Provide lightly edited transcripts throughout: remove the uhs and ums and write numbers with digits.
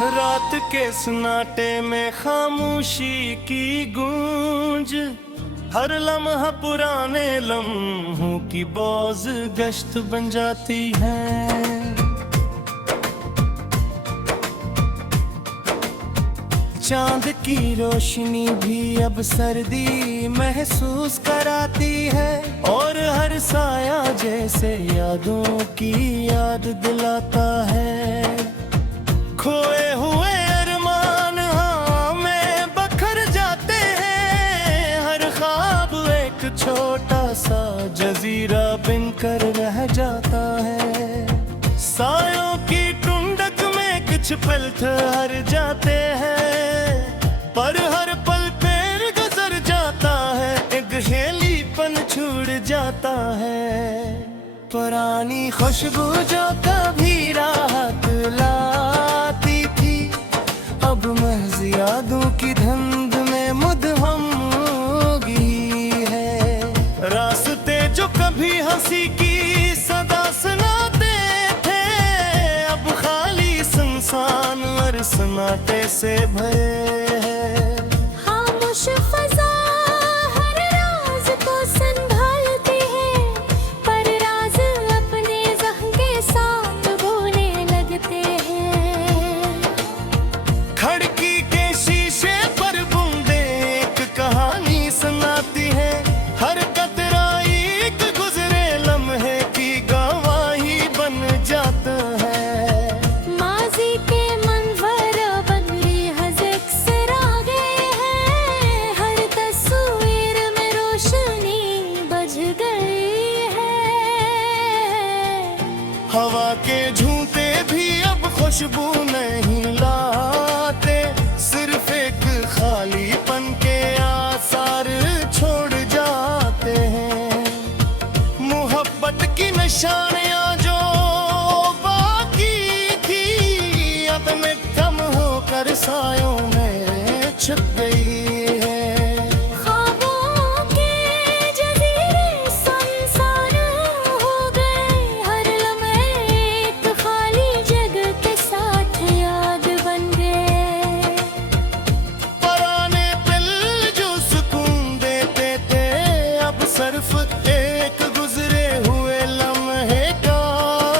रात के सन्नाटे में खामोशी की गूंज, हर लम्हा पुराने लम्हों की बौज गश्त बन जाती है। चांद की रोशनी भी अब सर्दी महसूस कराती है, और हर साया जैसे यादों की याद दिलाता है। खोए हुए अरमान हाँ में बखर जाते हैं, हर ख्वाब एक छोटा सा जजीरा बनकर रह जाता है। सायों की टुंडक में कुछ पल ठहर जाते हैं, पर हर पल पेड़ गुजर जाता है, एक हेलीपन छूट जाता है। पुरानी खुशबू जो कभी राहत लाती थी, अब महज यादों की धुंध में मुद्दम होगी है। रास्ते जो कभी हंसी की सदा सुनाते थे, अब खाली सुनसान और सन्नाटे से भरे हैं। खामोश फज़ा हर राज को संभालती है, पर राज अपने ज़ख्म के साथ बोलने लगते हैं। खिड़की के शीशे पर बूंदे एक कहानी सुनाती है, हर कतरा एक गुजरे लम्हे की गवाही बन जाता है। माज़ी के मंज़र बदली हज़क से आ गए हैं, हर तस्वीर में रोशनी बज गई है। हवा के झूठे भी अब खुशबू नहीं लाते, सिर्फ एक खालीपन के आसार छोड़ जाते हैं। मोहब्बत की निशानियां जो बाकी थी, अब में कम होकर सायों में छुप गई है। ख्वाबों के जज़ीरे सुनसान हो गए, हर लम्हे एक खाली जगह के साथ याद बन गए। पुराने पल जो सुकून देते थे, अब सिर्फ एक गुजरे हुए लम्हे का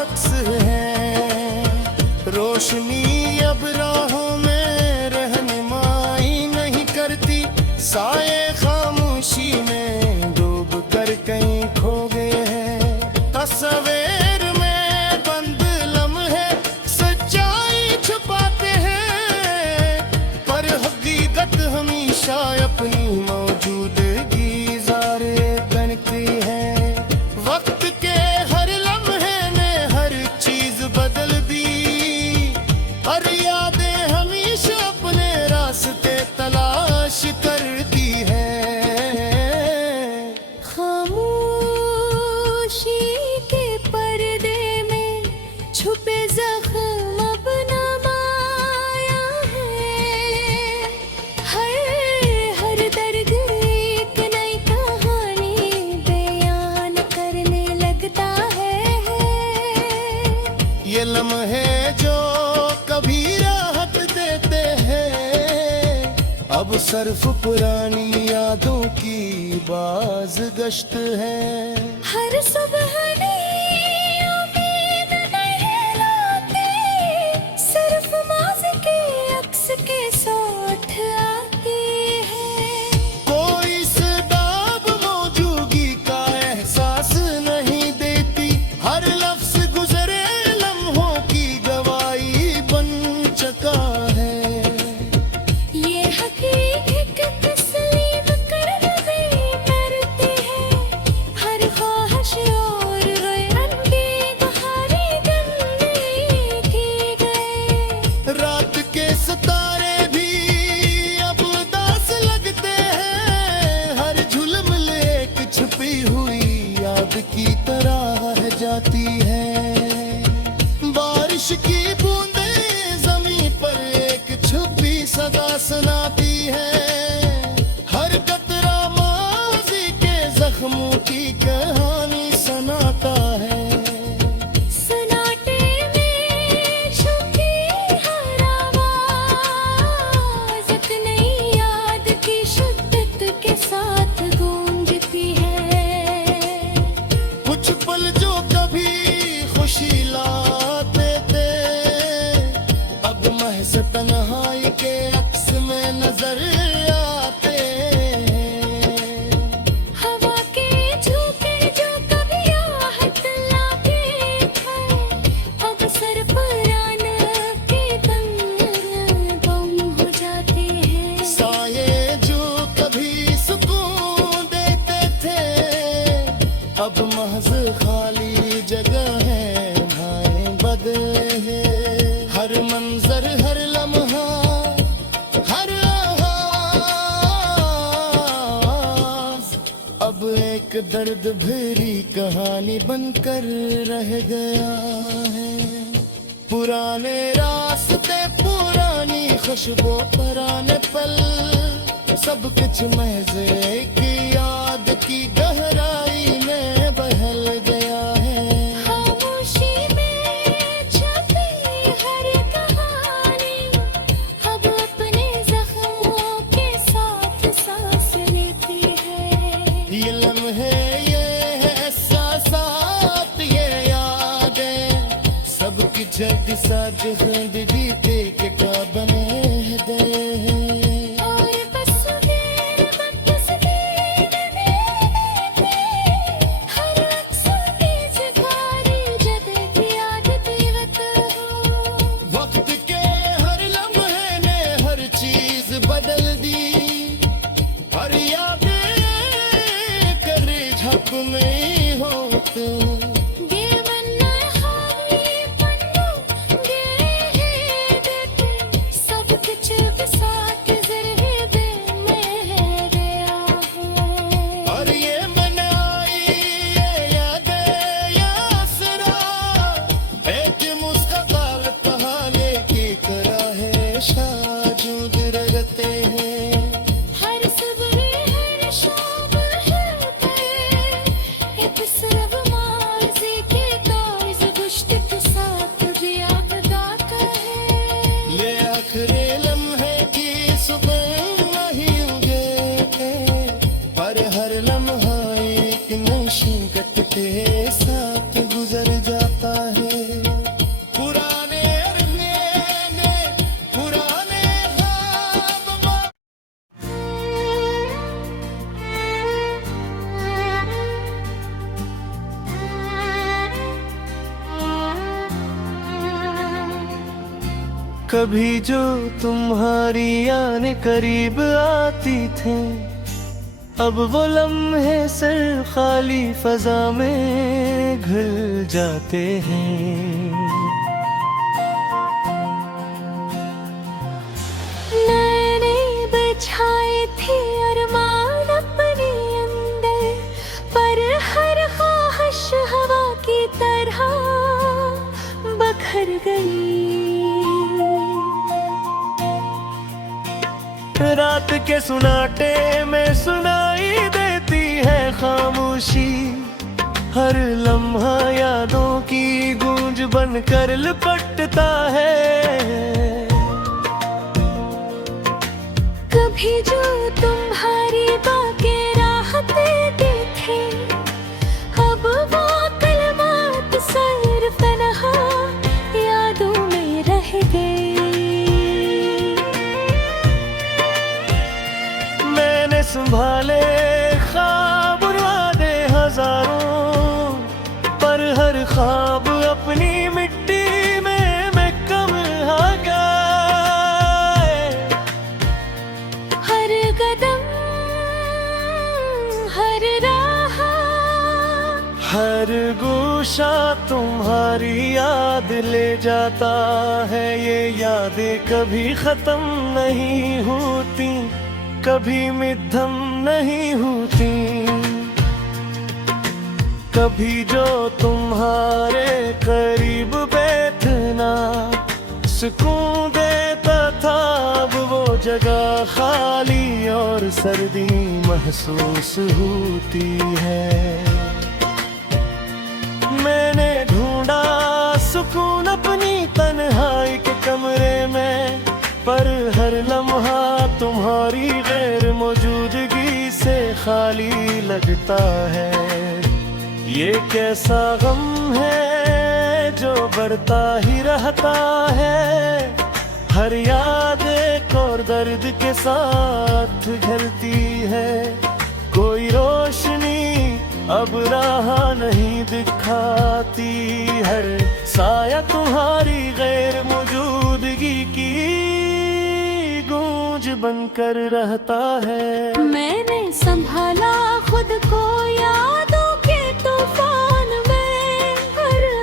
अक्स है। रोशनी अब राहों में रहनुमाई नहीं करती, साए खामोशी में डूब कर कहीं खो गए हैं। तस्वीर में बंद लम्हे सच्चाई छुपाते हैं, पर हकीकत हमेशा अपनी मौजूदगी ज़ाहिर करती है। वक्त के हर लम्हे ने हर चीज बदल दी, हर यादें हमेशा अपने रास्ते तलाश करती है। खामोशी के पर्दे में छुपे ज़ख्म अब नमाया है, हर दर्द एक नई कहानी बयान करने लगता है। ये लम्हे जो कभी राहत देते हैं, अब सिर्फ पुरानी यादों की बाज गश्त है। हर सुबह नई उम्मीद नहीं लाती, सिर्फ माज़ी के अक्स के साथ आती है। कोई सदाब मौजूदगी का एहसास नहीं देती, हर लफ्ज़ गुजरे लम्हों की गवाही बन चुका है। ये हकीकत तस्लीम करने में डरती है, हर ख्वाहिश और गए नजर आते। हवा के झोंके जो कभी आहट लाते थे, अब सर पर आन के तंग गुम हो जाते हैं। साये जो कभी सुकून देते थे, अब महज खाली जगह है, भाएं बदले हैं। हर मंजर, हर लम्हा, हर आवाज अब एक दर्द भरी कहानी बनकर रह गया है। पुराने रास्ते, पुरानी खुशबू, पुराने पल, सब कुछ महज एक याद की गहराई में बहल गया है। खामोशी में छपी हर कहानी अब अपने जख्मों के साथ सांस लेती है। ये लम्हे, ये एहसासात, ये यादें, सब की जग साथ जिंदगी के क्या बने गए हैं। और बस मेरे तस्वीर में हर अक्स की जगारी जद की याद पीवत हो। वक्त के हर लम्हे ने हर चीज बदल दी, हर यादें करे झप में होते। सब कुछ साथ ज़रहे में गया है। और ये मनाई, ये यादें, ये असरा, एक मुस्कान कहानी की तरह है, शाजूद रगते हैं। हर सब्र, हर शौक है एक सरब माज़ी के ताज़ गुश्त के साथ भी आप गाता है। ले आखिरी लम्हे की सुबह नहीं उगे थे, पर हर लम्हा एक नशीकत के साथ गुजर जाता है। पुराने अरमाने, पुराने ख्वाब, कभी जो तुम्हारी आने करीब आती थे, अब वो लम्हे सिर्फ खाली फजा में घुल जाते हैं। मैंने बिछाई थी अरमान अपने अंदर, पर हर ख्वाहिश हवा की तरह बखर गई। रात के सुनाटे में सुनाई देती है खामोशी, हर लम्हा यादों की गूंज बनकर लिपटता है। कभी जो तुम्हारी बातें राहते देखे, अब वो कलमात सिर्फ तन्हा यादों में रह गए। मैंने संभाले ख्वाब वादे हजारों, पर हर ख्वाब अपनी मिट्टी में कम आ गए। हर कदम, हर राह, हर गोशा तुम्हारी याद ले जाता है। ये यादें कभी खत्म नहीं होती, कभी मिद्धम नहीं होती। कभी जो तुम्हारे करीब बैठना सुकून देता था, अब वो जगह खाली और सर्दी महसूस होती है। मैंने ढूंढा सुकून अपनी तन्हाई के कमरे में, पर हर लम्हा तुम्हारी गैर मौजूदगी से खाली लगता है। ये कैसा गम है जो बढ़ता ही रहता है, हर याद एक और दर्द के साथ ढलती है। कोई रोशनी अब राह नहीं दिखाती, हर साया तुम्हारी गैर मौजूदगी की गूंज बनकर रहता है। मैंने संभाला खुद को यादों के तूफान में,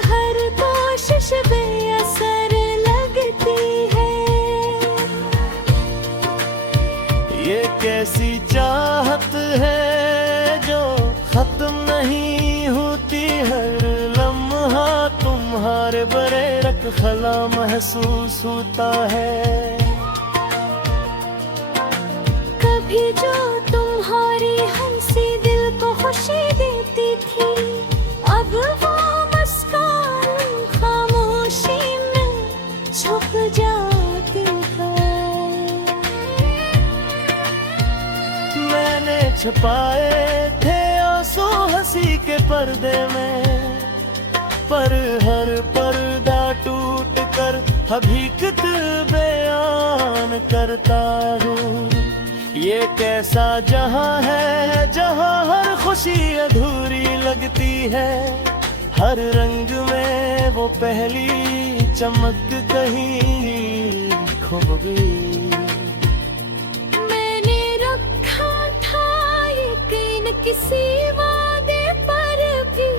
हर कोशिश बेअसर लगती है। ये कैसी चाहत है जो खत्म नहीं होती, हर लम्हा तुम्हारे बरे रख खला महसूस होता है। कभी जो तुम्हारी हंसी दिल को खुशी देती थी, अब वो मुस्कान खामोशी में छुप जाती है। मैंने छुपाए थे आंसू हंसी के पर्दे में, पर हर पर्दा टूट कर हकीकत बयान करता हूँ। ये कैसा जहां है जहां हर खुशी अधूरी लगती है, हर रंग में वो पहली चमक कहीं खो गई। मैंने रखा था यकीन किसी वादे पर भी,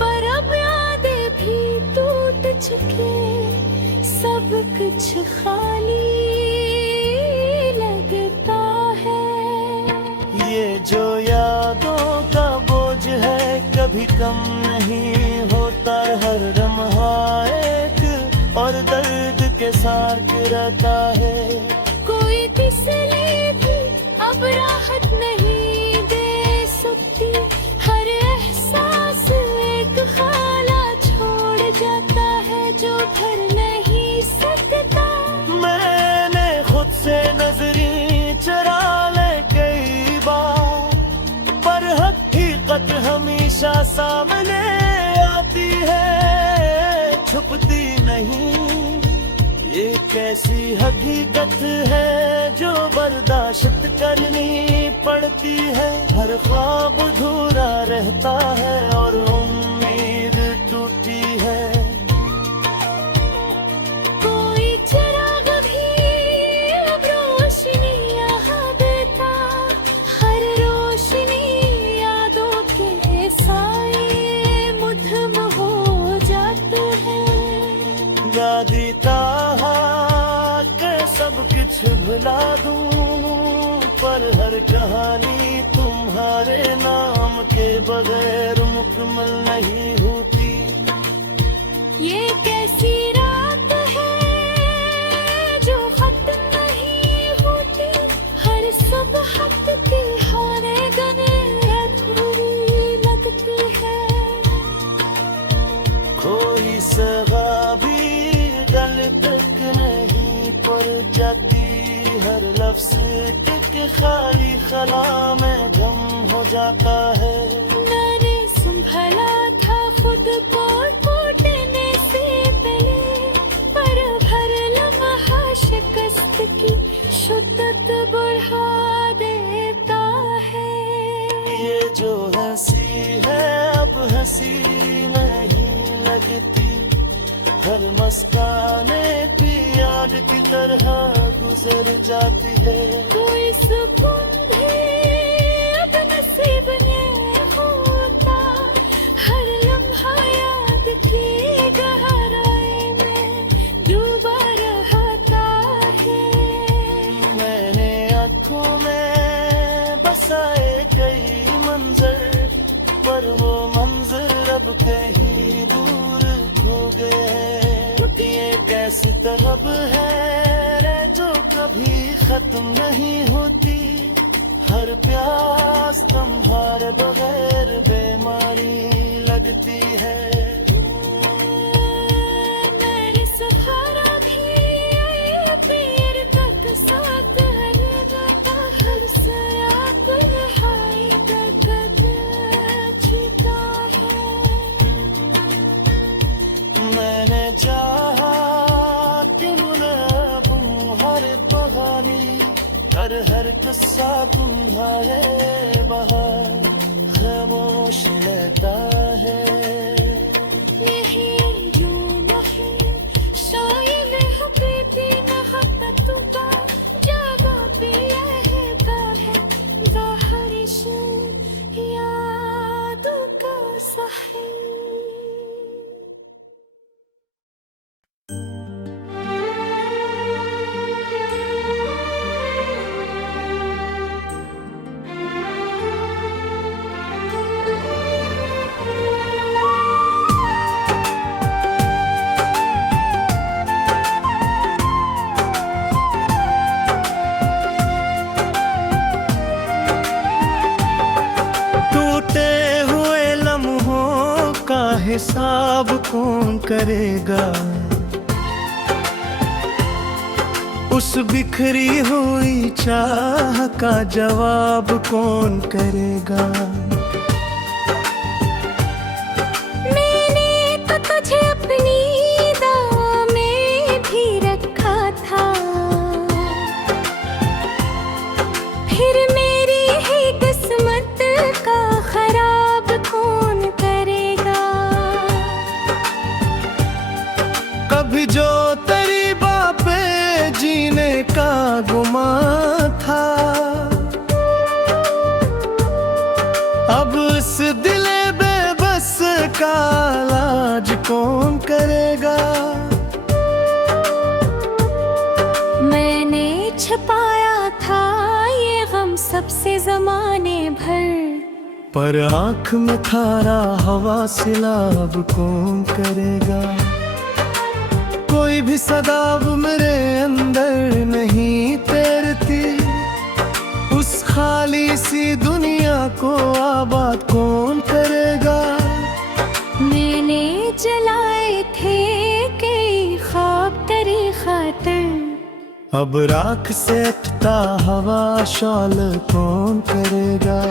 पर अब यादें भी टूट चुके, सब कुछ खाली लगता है। ये जो यादों का बोझ है कभी कम नहीं होता, हर लम्हा एक और दर्द के साथ रहता है। कोई तिसली भी अब राहत नहीं दे सकती, हर एहसास एक खाला छोड़ जाता है जो भर नहीं सकता। मैंने खुद से नजरी चरा ले कई बार, पर हकीकत हमेशा सामने आती है, छुपती नहीं। ये कैसी हकीकत है जो बर्दाश्त करनी पड़ती है, हर ख्वाब अधूरा रहता है और उम्मीद टूटी है। कोई चिराग भी अब रोशनी यहाँ देता, हर रोशनी यादों के साए मुधम हो जाते हैं। गादी के सब कुछ भुला दूं, पर हर कहानी तुम्हारे नाम के बगैर मुकम्मल नहीं होती। ये कैसी रात है जो खत्म नहीं होती, हर सुबह तिहारे गने अधूरी लगती है। कोई सगा भी गल तक नहीं पड़ जाती, हर लफ्ज एक खाली खला में गम हो जाता है। मैंने संभाला था खुद को टूटने से पहले, पर हर लम्हा शिकस्त की शिद्दत बढ़ा देता है। ये जो हंसी है अब हंसी नहीं लगती, हर मुस्काने भी याद की तरह गुजर जाती है। कोई सुकून भी अब नसीब में होता, हर लम्हा याद की गहराई में डूबा रहता है। मैंने आँखों में बसाए कई मंजर, पर वो मंजर अब कहीं दूर खो गए। ये कैसी तरब है जो कभी खत्म नहीं होती, हर प्यास तुम्हारे बगैर बेमारी लगती है। मैंने सहारा भी देर तक साथ रहता, हर साया तन्हाई का कदर छिपा है। मैंने चाहा कि न पर हर किस्सा गुम्हा है, वहाँ खामोश रहता है। नहीं जो नहीं शायद हबीबी महब्बत का जवाब यह है बाहरिश यादों का साहिल। टूटे हुए लम्हों का हिसाब कौन करेगा, उस बिखरी हुई चाह का जवाब कौन करेगा। मैंने तो तुझे अपनी दाव में भी रखा था, फिर मेरी ही किस्मत का खराब कौन करेगा। कभी जो तेरी बापे जीने का गुमा था, अब इस दिले बेबस का इलाज कौन करेगा। मैंने छुपाया था ये गम सबसे जमाने भर, पर आँख में थारा हवा सिलाब कौन करेगा। कोई भी सदाब मेरे अंदर नहीं तैरती, उस खाली सी दुनिया को आबाद कौन करेगा। मैंने जलाए थे कई ख्वाब तेरी खातिर, अब राख से अटता हवा शॉल कौन करेगा।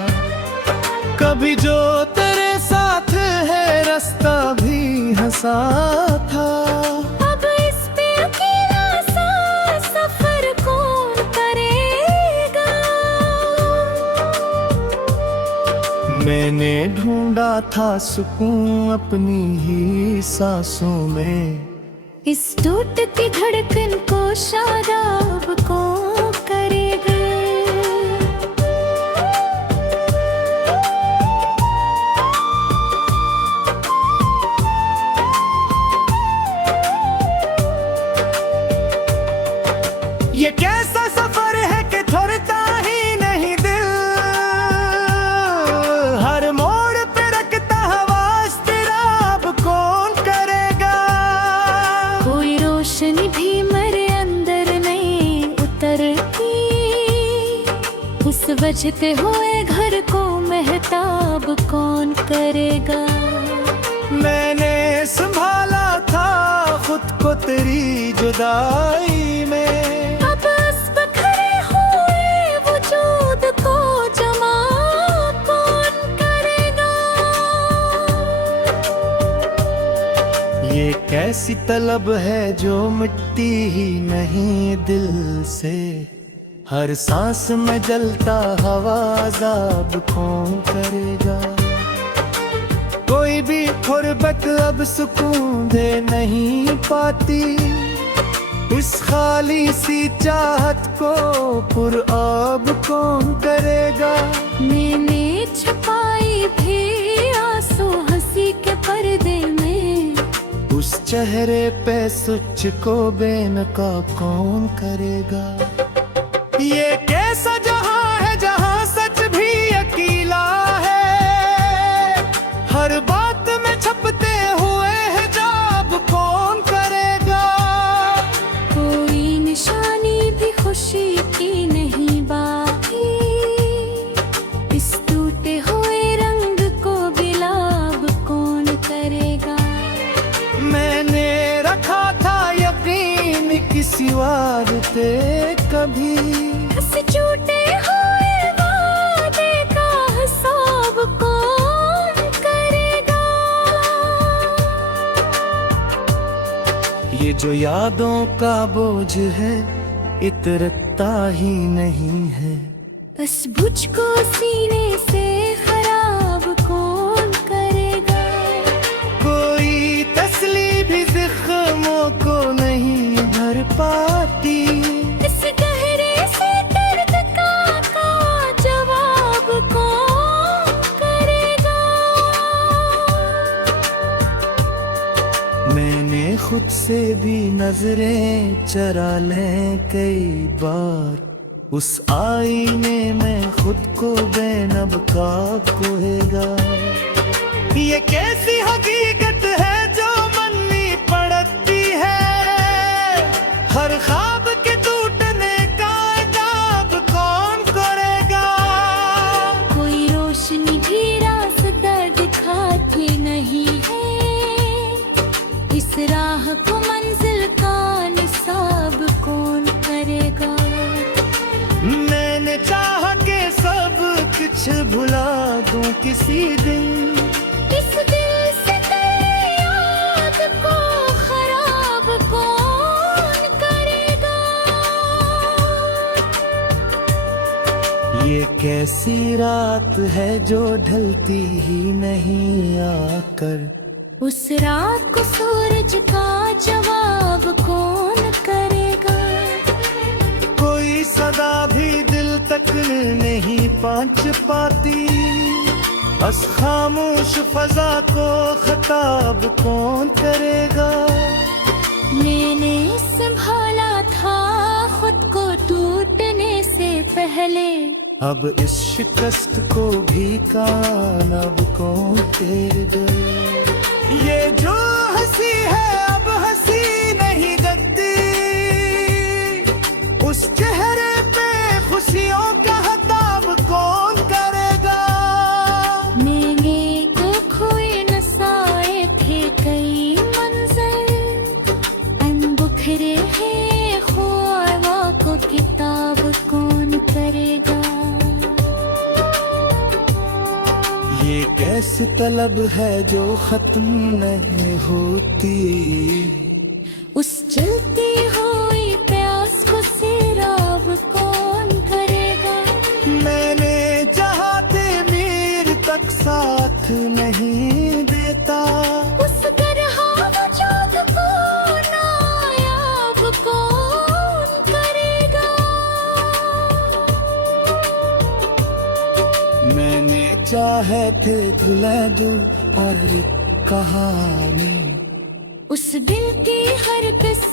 कभी जो तेरे साथ है रास्ता भी हंसा था, अब इस पे अकेला सा सफर कौन करेगा। मैंने ढूंढा था सुकून अपनी ही सांसों में, इस टूटती धड़कन को शादाब कौन करेगा। ये कैसा सफर है कि थोड़ता ही नहीं दिल, हर मोड़ पे रखता हवास तेरा अब कौन करेगा। कोई रोशनी भी मेरे अंदर नहीं उतरती, उस बजते हुए घर को महताब कौन करेगा। मैंने संभाला था खुद को तेरी जुदाई में, अब इस बिखरे हुए वजूद को जमा कौन करेगा। ये कैसी तलब है जो मिटती ही नहीं दिल से, हर सांस में जलता हवा अज़ाब कौन करेगा। कोई भी गुर्बत अब सुकून दे नहीं पाती, इस खाली सी चाहत को पुरआब कौन करेगा। मैंने छुपाई भी आंसू हंसी के पर्दे में, उस चेहरे पे सुच को बेनकाब कौन करेगा। ये कैसा जहां है जहां सच भी अकेला है, हर बात में छपते हुए हिजाब कौन करेगा। कोई निशानी भी खुशी की नहीं बाकी, इस टूटे हुए रंग को बिलाब कौन करेगा। मैंने रखा था यकीन किसी वादे कभी, बस झूठे हुए वादे का हिसाब कौन करेगा। ये जो यादों का बोझ है इतरत लगता ही नहीं है। बस मुझको सीने से खराब कौन करेगा। कोई तसली भी जख्मों को नहीं भर पाती। इस गहरे से दर्द का जवाब कौन करेगा। मैंने खुद से भी नजरें चरा लें कई बार। उस आईने में खुद को बेनकाब खोएगा। ये कैसी हकीकत है जो मननी पड़ती है। हर ख्वाब के टूटने का अजाब कौन करेगा। कोई रोशनी भी रास्ता दिखाती नहीं है। इस राह को मंजिल का निसाब कौन करेगा। मैंने चाहा कि सब कुछ भुला दूं किसी दिन। इस दिल से तेरी याद को खराब कौन करेगा। ये कैसी रात है जो ढलती ही नहीं आकर। उस रात को सूरज का जवाब कौन करेगा। कोई सदा भी दिल तक नहीं पहुंच पाती। बस खामोश फजा को खताब कौन करेगा। मैंने संभाला था खुद को टूटने से पहले। अब इस शिकस्त को भी कामयाब कौन करेगा। ये जो हंसी है अब हंसी नहीं जगती। उस चेहरे पे खुशियों का हताब कौन करेगा। मैंने को खोए नसाए थे कई मंजर। अनबुखरे हैं ख्वाबों को किताब कौन करेगा। ये कैसी तलब है जो खत्म नहीं होती। उस जलती हुई प्यास को सिराब कौन करेगा। मैंने चाहते मीर तक साथ नहीं देता। उस तरह वजूद को नायाब कौन करेगा। मैंने चाहे थे भुला जो और एक कहानी। उस दिल की हर किस्म